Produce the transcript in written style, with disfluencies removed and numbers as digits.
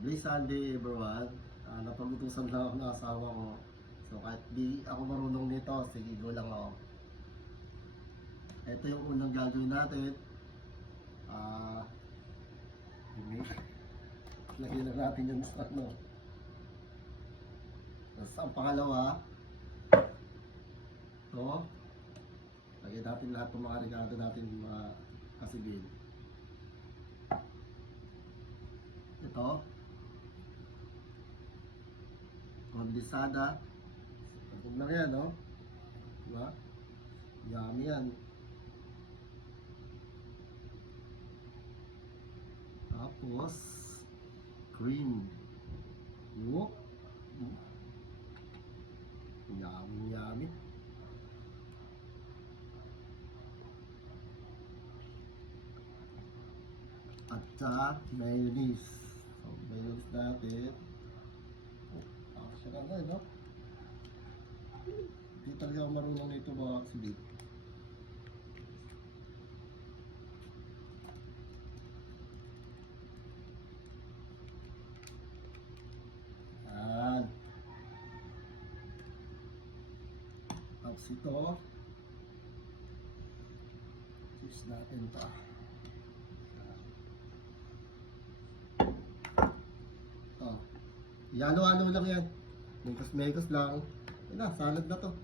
Bless Sunday everyone. Napag-utusan lang ako ng asawa ko. So kahit di ako marunong nito, sige go lang ako. Ito yung unang gagawin natin. Lagyan na natin yung sa ano. Tapos ang pangalawa, ito. Lagyan natin lahat ng mga regalo natin mga kasibin. Ito. Kondensada. Pagod lang yan, no? Diba? Yummy yan. Tapos, cream. Whoop. Yummy, yummy. At saka, mayonnaise. So, mayonnaise natin. Siya lang no? Hindi talaga ako marunong nito mga kasibit. Yan. Tapos ito. Cheese natin pa. Ito. Yalo-halo lang yan. Mekos-mekos lang. Yan na, salad na to.